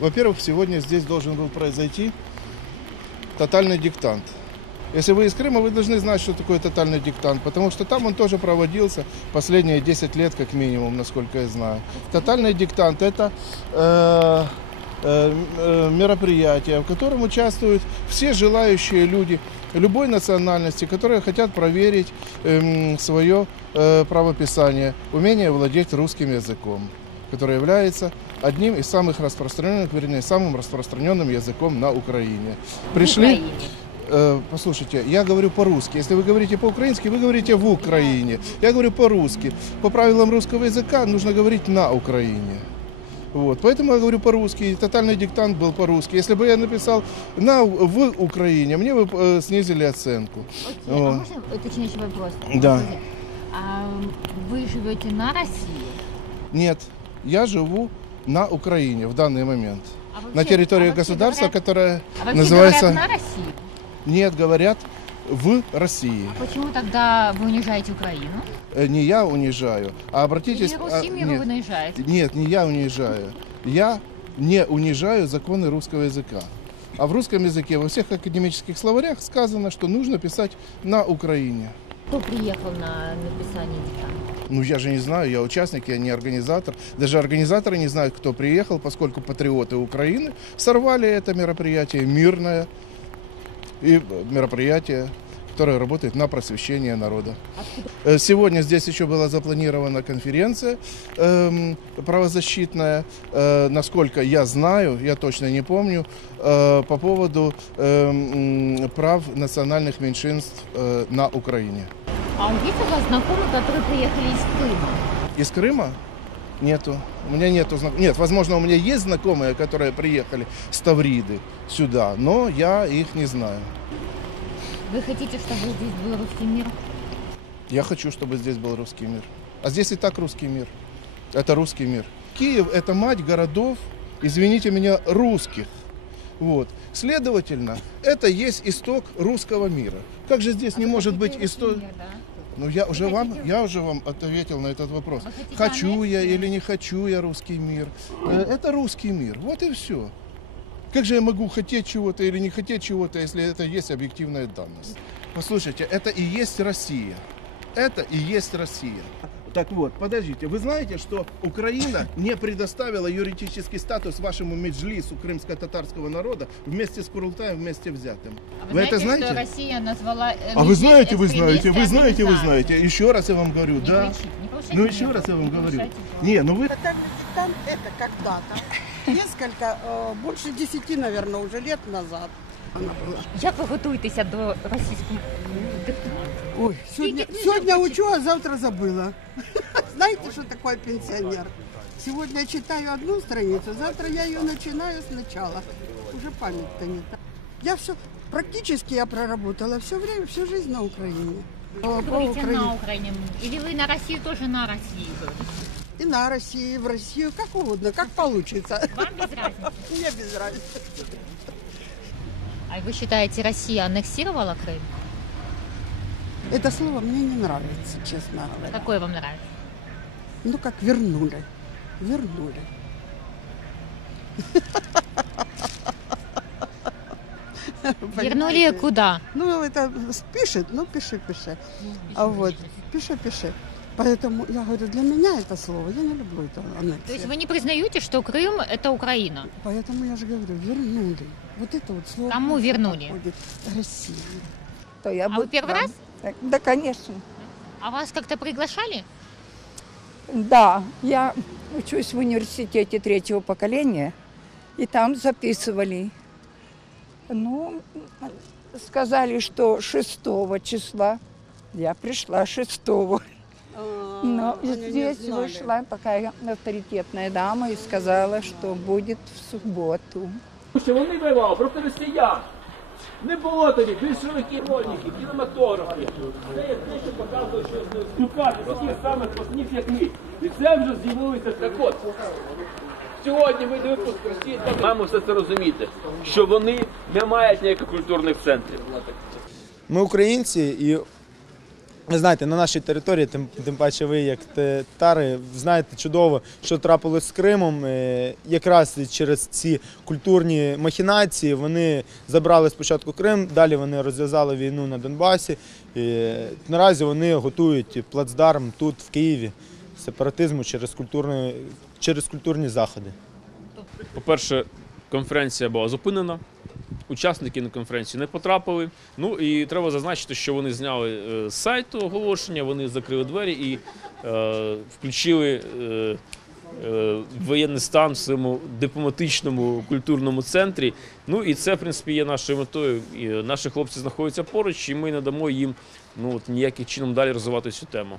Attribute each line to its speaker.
Speaker 1: Во-первых, сегодня здесь должен был произойти тотальный диктант. Если вы из Крыма, вы должны знать, что такое тотальный диктант, потому что там он тоже проводился последние 10 лет, как минимум, насколько я знаю. Тотальный диктант – это э, э, э, мероприятие, в котором участвуют все желающие люди любой национальности, которые хотят проверить эм, свое э, правописание, умение владеть русским языком, который является одним из самых распространенных, вернее, самым распространенным языком на Украине. Пришли, Э, послушайте, я говорю по-русски. Если вы говорите по-украински, вы говорите в Украине. Я говорю по-русски. По правилам русского языка нужно говорить на Украине. Вот, поэтому я говорю по-русски. Тотальный диктант был по-русски. Если бы я написал на, в Украине, мне бы э, снизили оценку.
Speaker 2: Окей, а
Speaker 1: Вот.
Speaker 2: можно уточняющий вопрос?
Speaker 1: Да.
Speaker 2: А вы живете на России?
Speaker 1: Нет, я живу на Украине в данный момент.
Speaker 2: А вообще-
Speaker 1: На территории
Speaker 2: а
Speaker 1: государства,
Speaker 2: говорят-
Speaker 1: которое
Speaker 2: А
Speaker 1: называется...
Speaker 2: говорят на России?
Speaker 1: Нет, говорят в России.
Speaker 2: Почему тогда вы унижаете Украину?
Speaker 1: Э, Не я унижаю, а обратитесь...
Speaker 2: Или
Speaker 1: а, нет.
Speaker 2: вы наезжаете?
Speaker 1: Нет, не я унижаю. Я не унижаю законы русского языка. А в русском языке во всех академических словарях сказано, что нужно писать на Украине.
Speaker 2: Кто приехал на написание диктанта?
Speaker 1: Ну, я же не знаю, я участник, я не организатор. Даже организаторы не знают, кто приехал, поскольку патриоты Украины сорвали это мероприятие мирное и э, мероприятие, которое работает на просвещение народа. Э, Сегодня здесь еще была запланирована конференция эм, правозащитная, э, насколько я знаю, я точно не помню, э, по поводу м, прав национальных меньшинств э, на Украине.
Speaker 2: А есть у вас знакомые, которые приехали из Крыма?
Speaker 1: Из Крыма? Нету. У меня нету знакомых. Нет, возможно, у меня есть знакомые, которые приехали с Тавриды сюда, но я их не знаю.
Speaker 2: Вы хотите, чтобы здесь был русский мир?
Speaker 1: Я хочу, чтобы здесь был русский мир. А здесь и так русский мир. Это русский мир. Киев – это мать городов, извините меня, русских. Вот. Следовательно, это есть исток русского мира. Как же здесь не
Speaker 2: А Вы
Speaker 1: может быть исток?
Speaker 2: мир, да?
Speaker 1: Ну, я уже вам, я уже вам ответил на этот вопрос. Хочу я или не хочу я русский мир. Э, Это русский мир. Вот и все. Как же я могу хотеть чего-то или не хотеть чего-то, если это есть объективная данность? Послушайте, это и есть Россия. Это и есть Россия. Так вот, подождите, вы знаете, что Украина не предоставила юридический статус вашему меджлису крымско-татарского народа вместе с Курултаем вместе взятым?
Speaker 2: А вы,
Speaker 1: это
Speaker 2: знаете,
Speaker 1: знаете?
Speaker 2: что Россия назвала... э,
Speaker 1: А вы знаете, вы знаете, вы знаете, вы знаете. Еще раз я вам говорю,
Speaker 2: Не
Speaker 1: да.
Speaker 2: кричите, не
Speaker 1: Ну еще раз я вам
Speaker 2: не
Speaker 1: говорю. Не, ну вы
Speaker 3: диктант это когда-то, несколько, э, больше десяти, наверное, уже лет назад она была.
Speaker 2: Як ви готуєтеся до російського диктату?
Speaker 3: Ой, сегодня,
Speaker 2: Скільки
Speaker 3: сегодня
Speaker 2: книжок
Speaker 3: учу, а завтра забыла. Знаете, что такое пенсионер? Сегодня читаю одну страницу, завтра я ее начинаю сначала. Уже память-то не та. Я все, практически я проработала все время, всю жизнь на Украине. По- по
Speaker 2: Говорите
Speaker 3: Украине.
Speaker 2: на Украине. Или вы на Россию тоже на России?
Speaker 3: И на России, и в Россию, как угодно, как получится.
Speaker 2: Вам без разницы.
Speaker 3: Мне без разницы.
Speaker 2: А вы считаете, Россия аннексировала Крым?
Speaker 3: Это слово мне не нравится, честно говоря.
Speaker 2: Какое вам нравится?
Speaker 3: Ну, как вернули. Вернули.
Speaker 2: Вернули куда?
Speaker 3: Ну, это пишет, ну, пиши, пиши. А вот, пиши, пиши. Поэтому я говорю, для меня это слово, я не люблю это
Speaker 2: То есть вы не признаете, что Крым это Украина?
Speaker 3: Поэтому я же говорю, вернули. Вот это вот слово.
Speaker 2: Кому вернули?
Speaker 3: России.
Speaker 4: То я
Speaker 2: А вы первый
Speaker 4: да.
Speaker 2: раз?
Speaker 4: Так, Да, конечно.
Speaker 2: А вас как-то приглашали?
Speaker 4: Да, я учусь в университете третьего поколения, и там записывали. Ну, сказали, что 6 числа. Я пришла 6
Speaker 3: А,
Speaker 4: Но
Speaker 3: не
Speaker 4: здесь вышла такая авторитетная дама и сказала, что будет в субботу.
Speaker 5: Що вони воювали проти росіян. Не було тоді більшовиків, вольників, кінематографів. Це є те, що показує, що спілкати таких самих послів, як ми. І це вже з'явилося так от. Сьогодні вийде випуск Росії, маємо все це розуміти, що вони не мають ніяких культурних центрів.
Speaker 6: Ми українці, і Ви знаєте, на нашій території, тим, тим паче ви, як татари, знаєте чудово, що трапилось з Кримом. Е, Якраз через ці культурні махінації вони забрали спочатку Крим, далі вони розв'язали війну на Донбасі. І наразі вони готують плацдарм тут, в Києві, сепаратизму через культурні, через культурні заходи.
Speaker 5: По-перше, конференція була зупинена. Учасники на конференцію не потрапили. Ну і треба зазначити, що вони зняли е, з сайту оголошення, вони закрили двері і е, включили е, е, воєнний стан в своєму дипломатичному культурному центрі. Ну і це, в принципі, є нашою метою. І наші хлопці знаходяться поруч, і ми не дамо їм ну, от, ніяким чином далі розвивати цю тему.